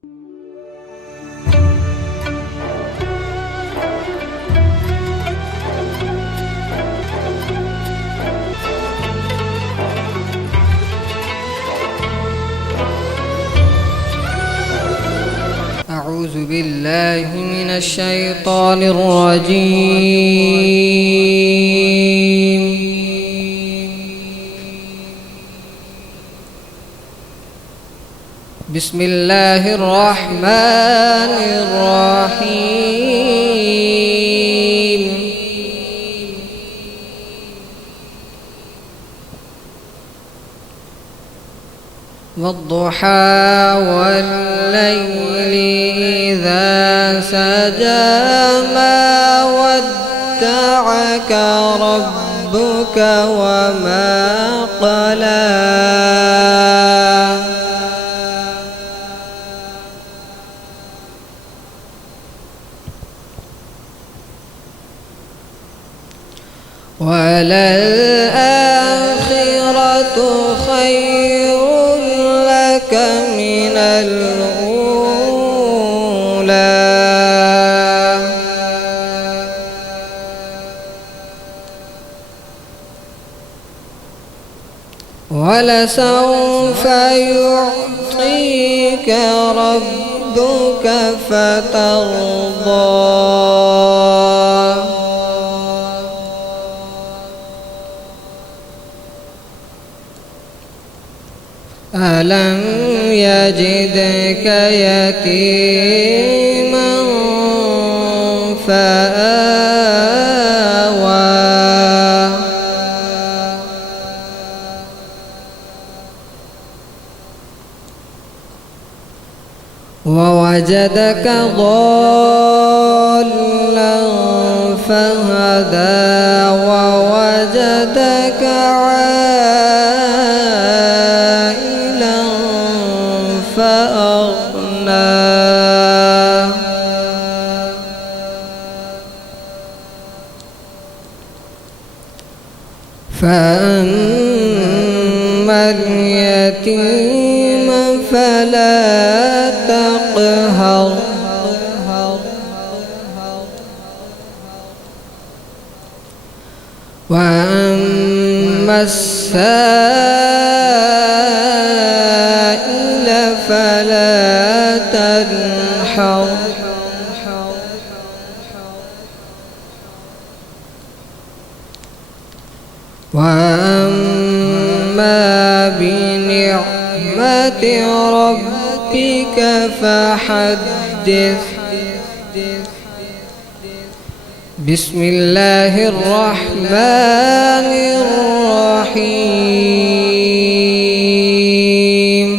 أعوذ بالله من الشيطان الرجيم. بسم الله الرحمن الرحيم. والضحى والليل إذا سجى ما ودعك ربك وما قلى وللآخرة خير لك من الأولى ولسوف يعطيك ربك فترضى ألم يجدك يتيما فآوى ووجدك ضالا فهدى ووجدك عائلا فأغنى فأما اليتيم فلا تقهر وأما السائل فلا تنحر وأما بنعمة ربك فحدث. بسم الله الرحمن الرحيم.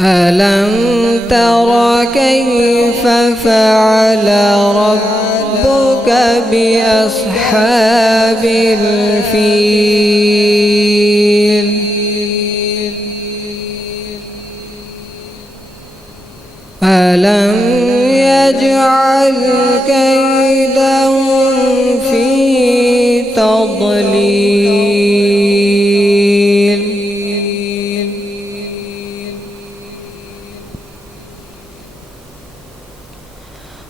ألم تر كيف فعل ربك بأصحاب الفيل؟ ألم يجعل كيدهم في تضليل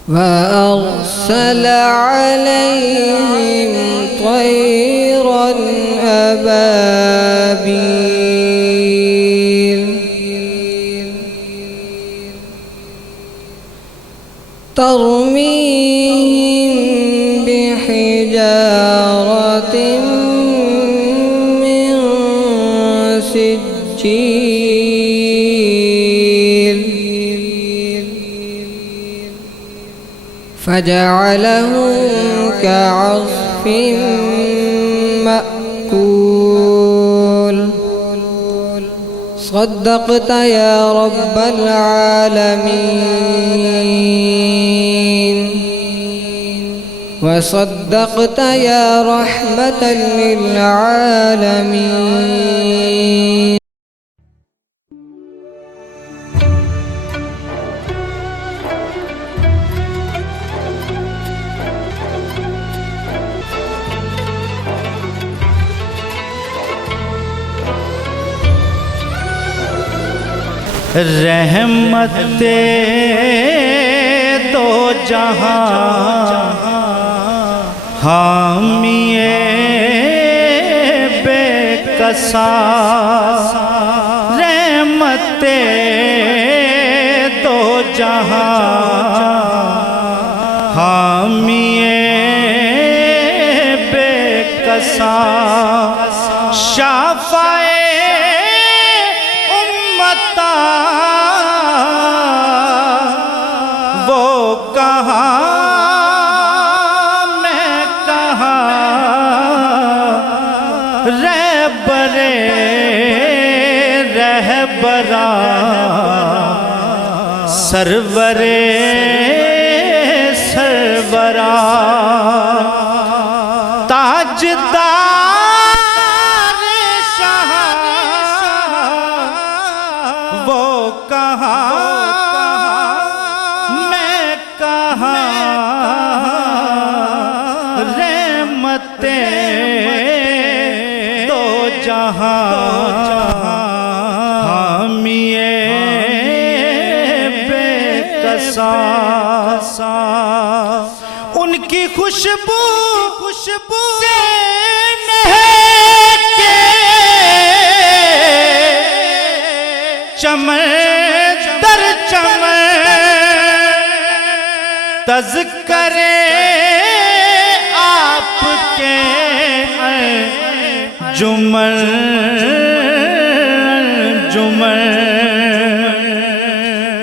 وأرسل عليهم طيرا أبابيل ترميهم بحجارة من سجيل فجعلهم كعصف مأكول. صدقت يا رب العالمين وصدقت يا رحمة للعالمين. رحمت دو جہاں حامی بے کسا رحمت دو جہاں حامی بے کسا شافع امتا وہ کہاں میں کہاں رہبرا سرورا تاجدار شاہ وہ کہاں میں کہاں رحمت دو جہاں حامی بے کسا ان کی خوشبو سے مہک کے چمن در چمن تذکرے آپ کے انجمن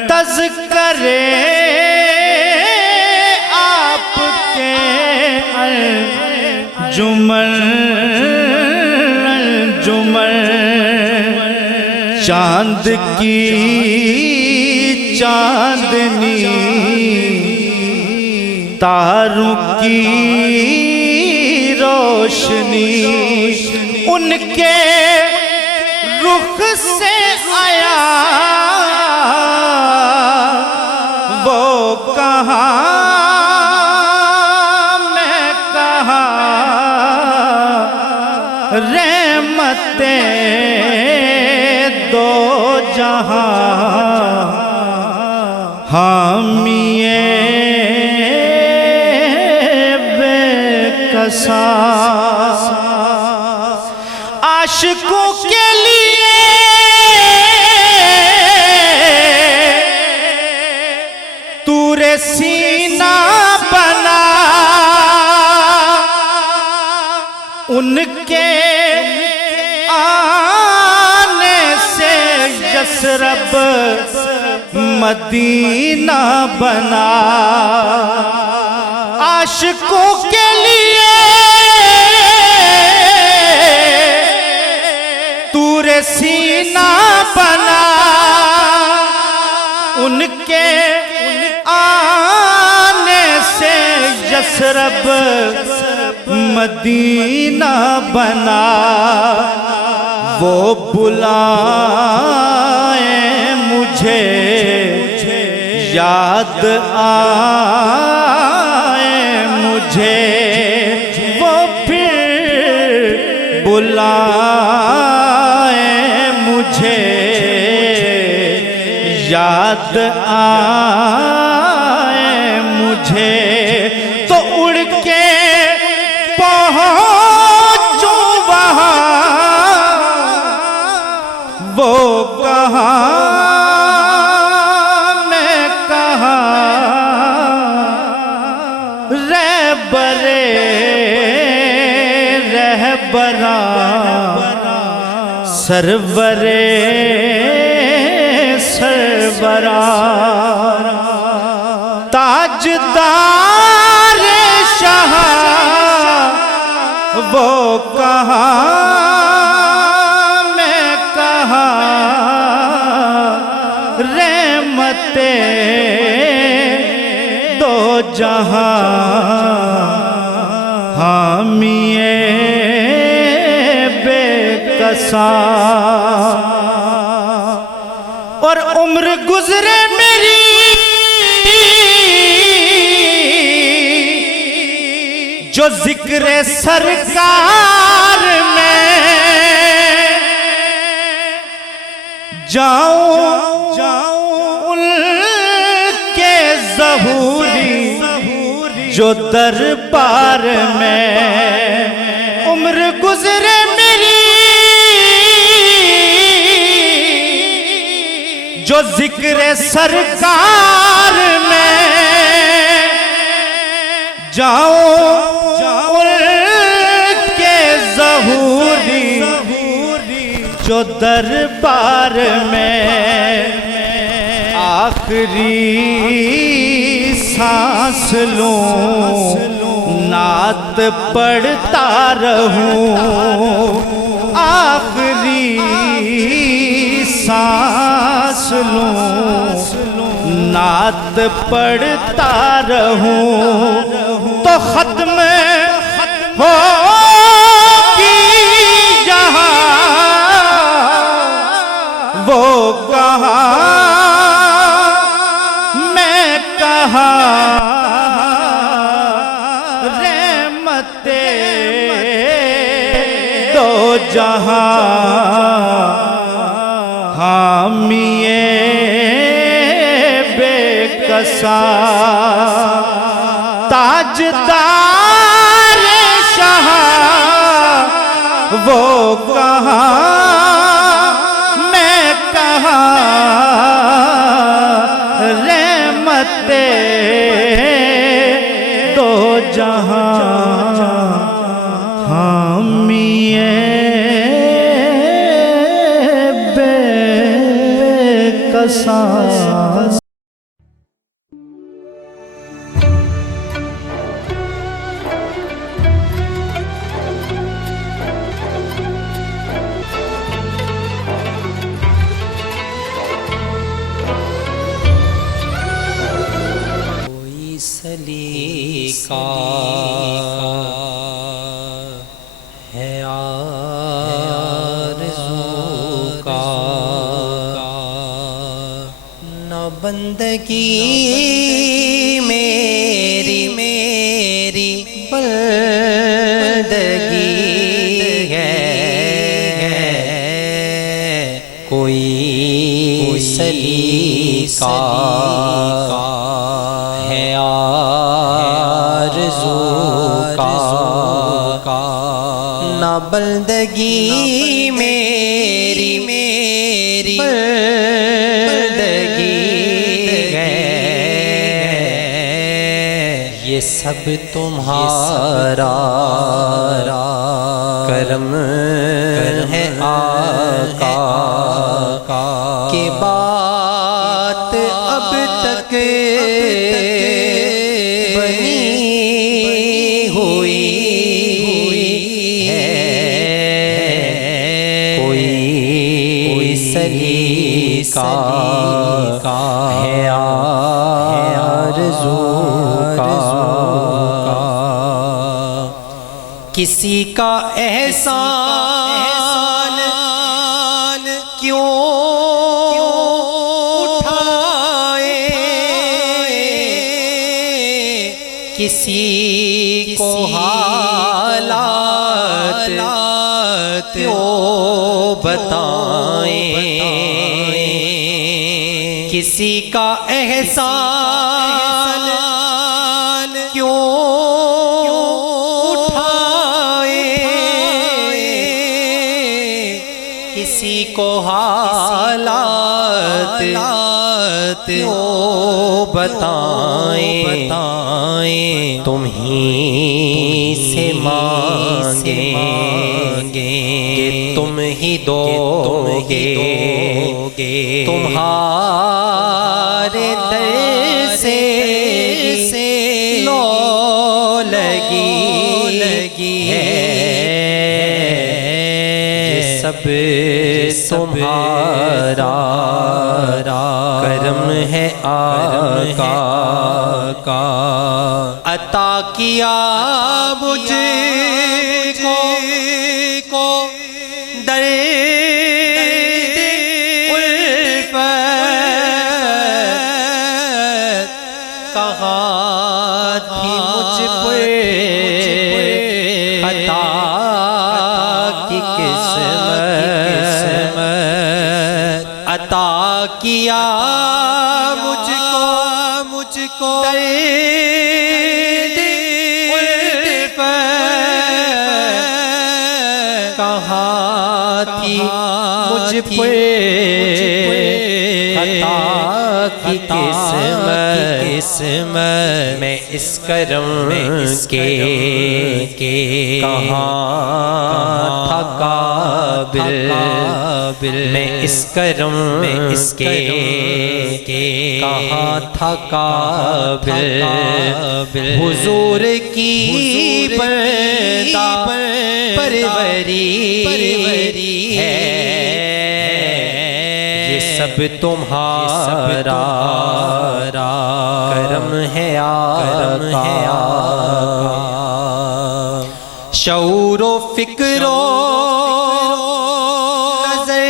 تذکرے آپ کے انجمن چاند کی چاندنی تاروں کی روشنی ان کے رخ سے آیا وہ کہاں میں کہاں رحمت دو جہاں حامی بے کسا عاشقوں کے لیے طور سینہ بنا ان کے آنے سے یثرب مدینہ بنا عاشقوں کے لیے طور سینہ بنا ان کے آنے سے یثرب مدینہ بنا وہ بلائیں مجھے یاد آئے مجھے وہ پھر بلائیں مجھے یاد آئے مجھے تو اڑ کے پہنچوں وہاں وہ کہاں میں کہاں رہبرا سرورا تاجدار شاہ وہ کہاں میں کہاں رحمت دو جہاں حامی بے کسا اور عمر گزرے میری جو ذکر سرکار میں جاؤں جو دربار میں عمر گزرے میری، جو ذکر سرکار میں جاؤں ان کے ظہوری، جو دربار میں آخری سانس لوں، نعت پڑھتا رہوں، آخری سانس لوں، نعت پڑھتا رہوں، تو ختم ہوگی جہاں وہ کہاں میں کہاں، رحمت دو جہاں، حامی بے کسا، تاجدار شاہ وہ کہاں میں کہاں، رحمت دو جہاں، حامی بے کسا۔ سلیقہ ہے آرزو کا، نہ بندگی میری بندگی ہے، کوئی سلیقہ بندگی میری بندگی ہے، یہ سب تمہارا کرم ہے آقا، کہ بات اب تک بنی ہوئی سلیقہ ہے آرزو کا، کسی کا احسان کیوں اٹھائے، کسی کو حالات کیوں بتائیں، کسی کا احسان کیوں اٹھائے، کسی کو حالات کیوں بتائیں، تم ہی سے مانگیں گے، تم ہی دو گے، تمہارے در سے لو لگی ہے، یہ سب تمہارا کرم ہے آقا، عطا کیا مجھ کو درد الفت، کہاں تھی مجھ پر خطا کی قسمت، عطا کیا مجھ کو درد تھی مجھ پہ خطا کی قسمت میں اس کرم کے کہاں تھا قابل میں اس کرم کے کہاں تھا قابل حضور کی بندہ پروری ہے یہ سب تمہارا کرم ہے آقا شعور و فکر و نظر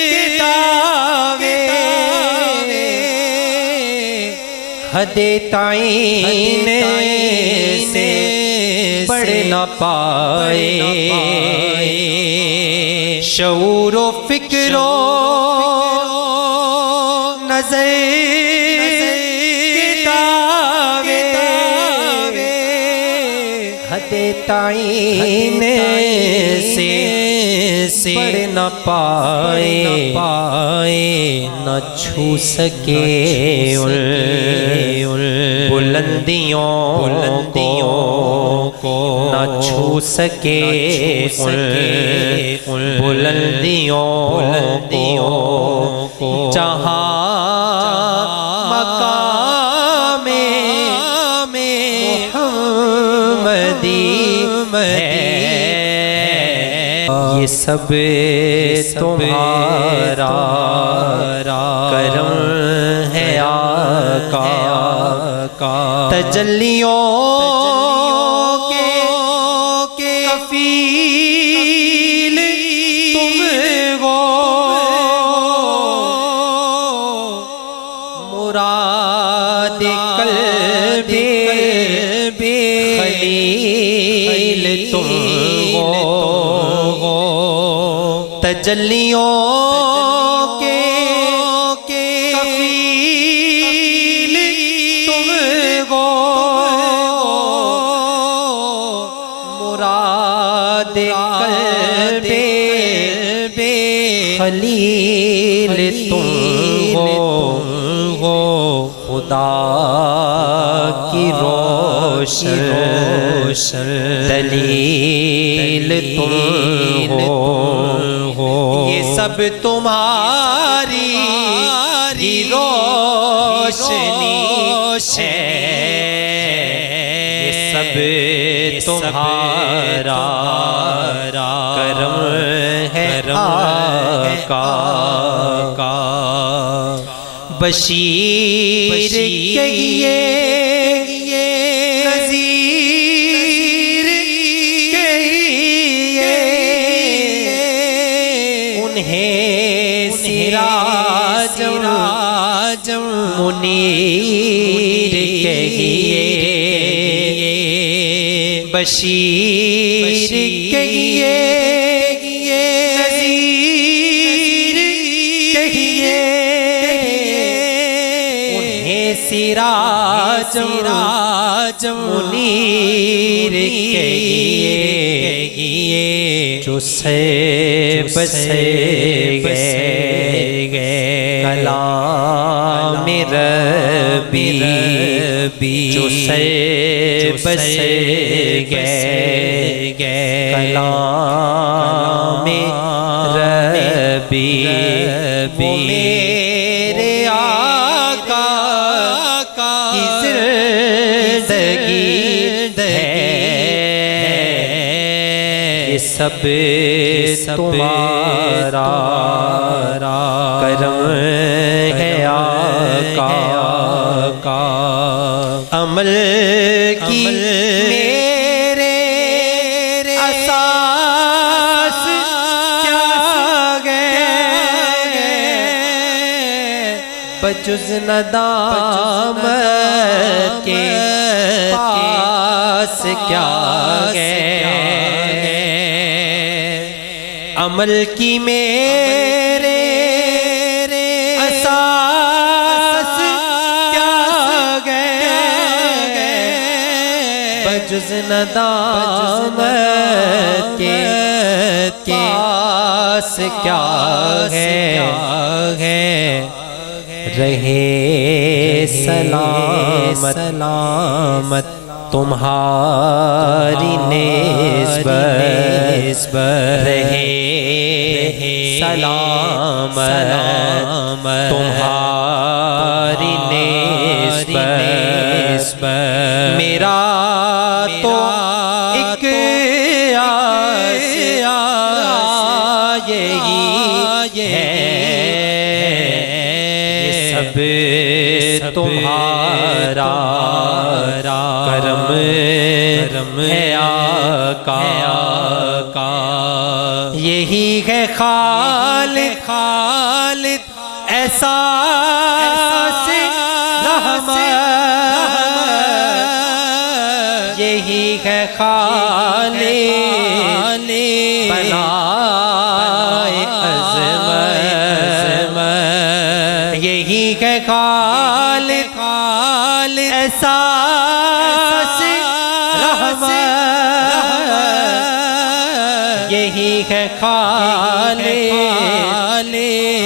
کے دعوے حد تعین سے بڑھ نہ پائے شعور و فکر و نظر کے دعوے حد تعین سے بڑھ نہ پائے نہ چھو سکے ان بلندیوں کو نہ چھو سکے ان بلندیوں کو جہاں مقام محمدی ہے یہ سب تمہارا کرم ہے آقا تجلیوں کے کفیل تم ہو مراد قلب خلیل تم ہو تجلیوں کے کفیل تم ہو مراد قلب خلیل تم ہو خدا کی روشن دلیل تم ہو یہ سب تمہاری روشنی ہے یہ سب تمہارا کرم ہے آقا بشیر کہیے نذیر کہیے انہیں سراج منیر کہیے بشیر کہیے نذیر کہیے انہیں سراج منیر کہیے جو سے بسے گئے کلام ربی جو سے بسے گئے کلام ربی وہ میرے آقا کی زندگی ہے یہ سب تمہارا کرم ہے آقا عمل کی میرے اساس کیا گئے بجز ندامت کے پاس کیا گئے عمل کی میرے اساس کیا گئے بجز ندامت کے کے پاس کیا ہے رہے سلامت تمہاری نسبت رہے سلامت تمہاری نسبت میرا تو ایک آس یہی ہے یہ سب تمہارا کرم ہے آقا یہی ہے خالق احساس رحمت یہی ہے خالق بنائے عظمت یہی ہے خالق احساس رحمت یہی ہے خالق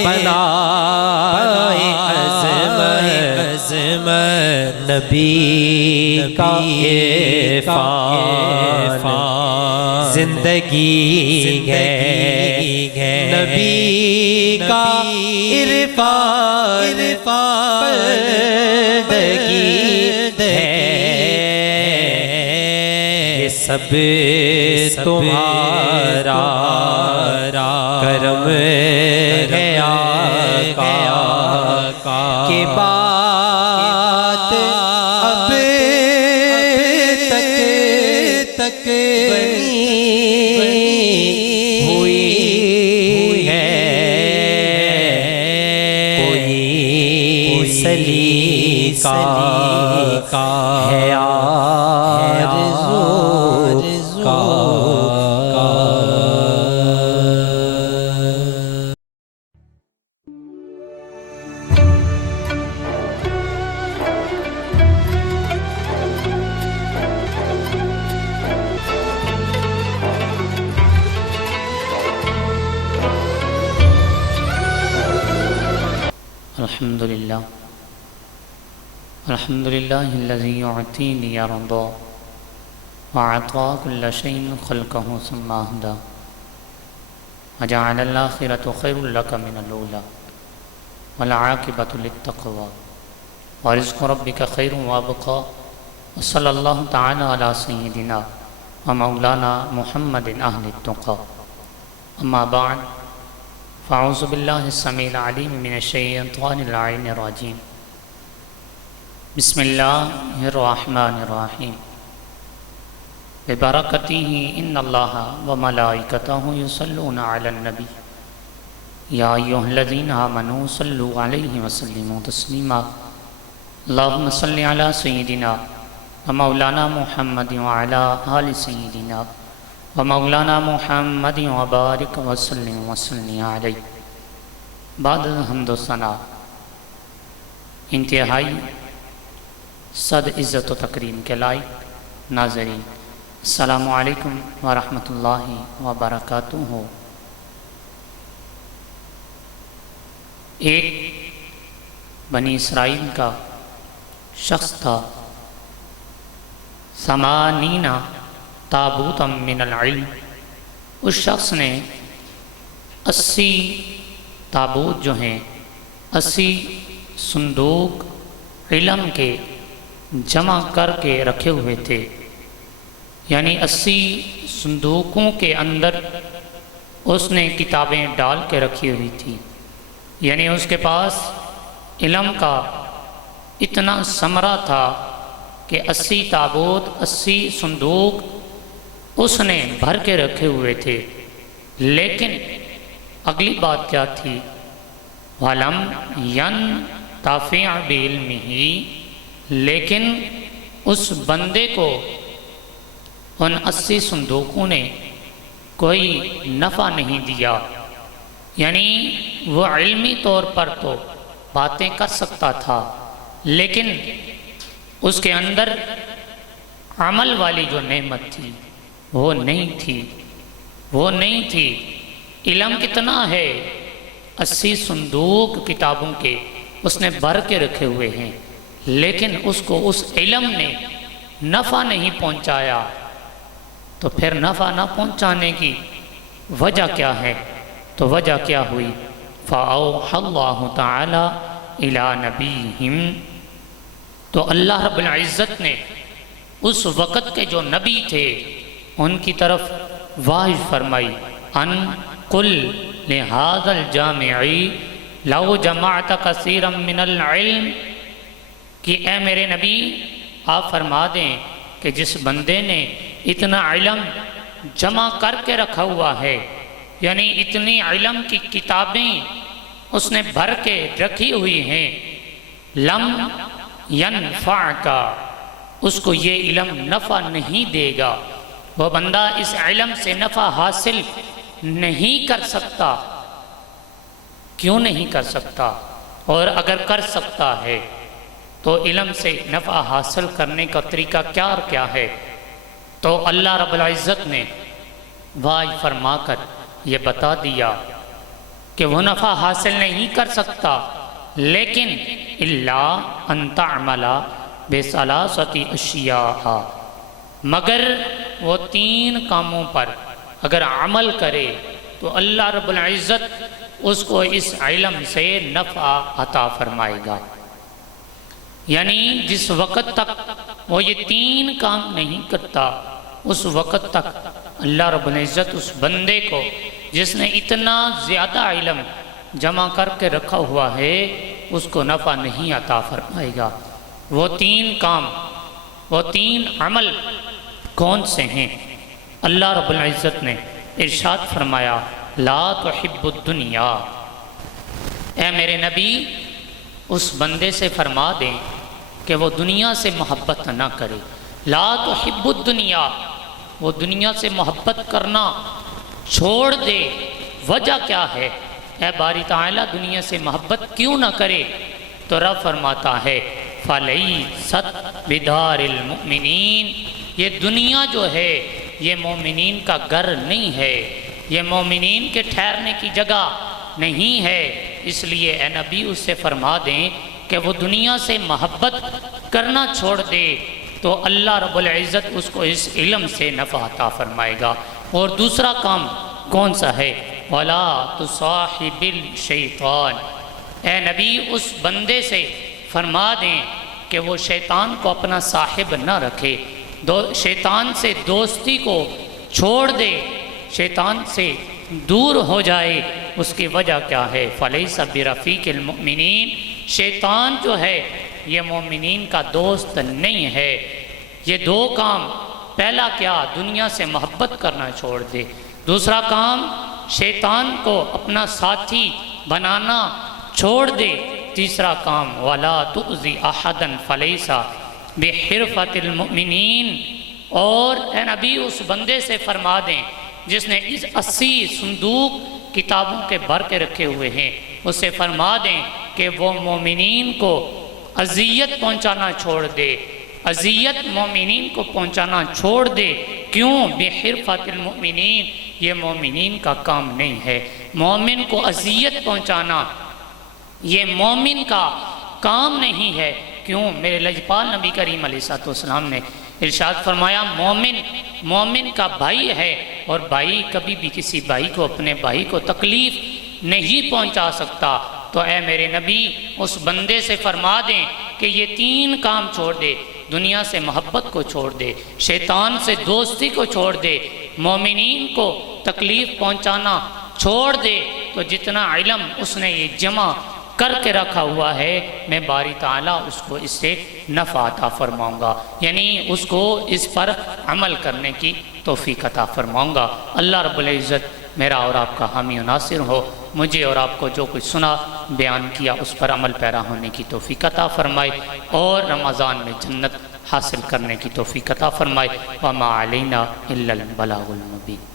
بنائے عظمت نبی کا عرفان زندگی ہے نبی کا عرفان بندگی ہے یہ سب تمہارا کرم ہے آقا کی بات اب تک بنی ہوئی ہے کوئی سلیقہ ہے آرزو کا الحمد لله الذي يعطيني يرضى وأعطى كل شيء خلقه ثم هدى وجعل الآخرة خير لك من الأولى والعاقبة للتقوى ورزق ربك خير وأبقى وصلى الله تعالى على سيدنا ومولانا محمد أهل التقى أما بعد فأعوذ بالله السميع العليم من الشيطان اللعين الرجيم بسم الله الرحمن الرحيم ببركته إن الله وملائكته يصلون على النبي يا أيها الذين آمنوا صلوا عليه وسلموا تسليما اللهم صل على سيدنا ومولانا محمد وعلى آل سيدنا ومولانا محمد وبارك وسلم عليه بعد الحمد و ثنا انتہائی صد عزت و تکریم کے لائق ناظرین السلام علیکم ورحمۃ اللہ وبرکاتہ ایک بنی اسرائیل کا شخص تھا ثمانین تابوتا من العلم اس شخص نے 80 تابوت جو ہیں 80 صندوق علم کے جمع کر کے رکھے ہوئے تھے یعنی 80 صندوقوں کے اندر اس نے کتابیں ڈال کے رکھی ہوئی تھی یعنی اس کے پاس علم کا اتنا ثمرہ تھا کہ 80 تابوت 80 صندوق اس نے بھر کے رکھے ہوئے تھے لیکن اگلی بات کیا تھی وَلَمْ يَنْتَفِعْ بِعِلْمِهِ لیکن اس بندے کو ان 80 صندوقوں نے کوئی نفع نہیں دیا یعنی وہ علمی طور پر تو باتیں کر سکتا تھا لیکن اس کے اندر عمل والی جو نعمت تھی وہ نہیں تھی وہ نہیں تھی۔ علم کتنا ہے، 80 صندوق کتابوں کے اس نے بھر کے رکھے ہوئے ہیں، لیکن اس کو اس علم نے نفع نہیں پہنچایا۔ تو پھر نفع نہ پہنچانے کی وجہ کیا ہے؟ تو وجہ کیا ہوئی؟ فَأَوْحَى اللَّهُ تَعَالَى إِلَىٰ نَبِيِّهِمْ، تو اللہ رب العزت نے اس وقت کے جو نبی تھے ان کی طرف وحی فرمائی، ان قل لِهَذَا الْجَامِعِ لَوْ جَمَعْتَ كَثِيرًا مِّنَ الْعِلْمِ، کہ اے میرے نبی آپ فرما دیں کہ جس بندے نے اتنا علم جمع کر کے رکھا ہوا ہے، یعنی اتنی علم کی کتابیں اس نے بھر کے رکھی ہوئی ہیں، لم ینفعک، اس کو یہ علم نفع نہیں دے گا، وہ بندہ اس علم سے نفع حاصل نہیں کر سکتا۔ کیوں نہیں کر سکتا؟ اور اگر کر سکتا ہے تو علم سے نفع حاصل کرنے کا طریقہ کیا اور کیا ہے؟ تو اللہ رب العزت نے وحی فرما کر یہ بتا دیا کہ وہ نفع حاصل نہیں کر سکتا، لیکن الا ان تعمل بثلاثۃ اشیاء، مگر وہ 3 کاموں پر اگر عمل کرے تو اللہ رب العزت اس کو اس علم سے نفع عطا فرمائے گا۔ یعنی جس وقت تک وہ یہ 3 کام نہیں کرتا، اس وقت تک اللہ رب العزت اس بندے کو جس نے اتنا زیادہ علم جمع کر کے رکھا ہوا ہے اس کو نفع نہیں عطا فرمائے گا۔ وہ 3 کام، وہ 3 عمل کون سے ہیں؟ اللہ رب العزت نے ارشاد فرمایا، لا تحب الدنیا، اے میرے نبی اس بندے سے فرما دیں کہ وہ دنیا سے محبت نہ کرے۔ لا تحب الدنیا، وہ دنیا سے محبت کرنا چھوڑ دے۔ وجہ کیا ہے؟ اے باری تعالیٰ دنیا سے محبت کیوں نہ کرے؟ تو رب فرماتا ہے فَلَيْسَتْ بِدَارِ الْمُؤْمِنِينَ، یہ دنیا جو ہے یہ مومنین کا گھر نہیں ہے، یہ مومنین کے ٹھہرنے کی جگہ نہیں ہے۔ اس لیے اے نبی اس سے فرما دیں کہ وہ دنیا سے محبت کرنا چھوڑ دے تو اللہ رب العزت اس کو اس علم سے نفع عطا فرمائے گا۔ اور دوسرا کام کون سا ہے؟ وَلَا تُصَاحِبِ الشَّيْطَانِ، اے نبی اس بندے سے فرما دیں کہ وہ شیطان کو اپنا صاحب نہ رکھے، شیطان سے دوستی کو چھوڑ دے، شیطان سے دور ہو جائے۔ اس کی وجہ کیا ہے؟ فَلَيْسَ بِرَفِيقِ الْمُؤْمِنِينَ، شیطان جو ہے یہ مومنین کا دوست نہیں ہے۔ یہ 2 کام، پہلا کیا؟ دنیا سے محبت کرنا چھوڑ دے، دوسرا کام شیطان کو اپنا ساتھی بنانا چھوڑ دے، تیسرا کام وَلَا تُؤْذِ أَحَدًا فَلَيْسَ بِحِرْفَةِ الْمُؤْمِنِينَ، اور اے نبی اس بندے سے فرما دیں جس نے اس 80 صندوق کتابوں کے بھر کے رکھے ہوئے ہیں، اس سے فرما دیں کہ وہ مومنین کو اذیت پہنچانا چھوڑ دے، اذیت مومنین کو پہنچانا چھوڑ دے۔ کیوں؟ بحرفۃ المؤمنین، یہ مومنین کا کام نہیں ہے، مومن کو اذیت پہنچانا یہ مومن کا کام نہیں ہے۔ کیوں؟ میرے لجپال نبی کریم علیہ السلام نے ارشاد فرمایا مومن کا بھائی ہے، اور بھائی کبھی بھی کسی بھائی کو، اپنے بھائی کو تکلیف نہیں پہنچا سکتا۔ تو اے میرے نبی اس بندے سے فرما دیں کہ یہ 3 کام چھوڑ دے، دنیا سے محبت کو چھوڑ دے، شیطان سے دوستی کو چھوڑ دے، مومنین کو تکلیف پہنچانا چھوڑ دے، تو جتنا علم اس نے یہ جمع کر کے رکھا ہوا ہے میں باری تعالیٰ اس کو اس سے نفع عطا فرماؤں گا، یعنی اس کو اس پر عمل کرنے کی توفیق عطا فرماؤں گا۔ اللہ رب العزت میرا اور آپ کا حامی و ناصر ہو، مجھے اور آپ کو جو کچھ سنا بیان کیا اس پر عمل پیرا ہونے کی توفیق عطا فرمائے، اور رمضان میں جنت حاصل کرنے کی توفیق عطا فرمائے۔ وما علینا الا البلاغ المبین۔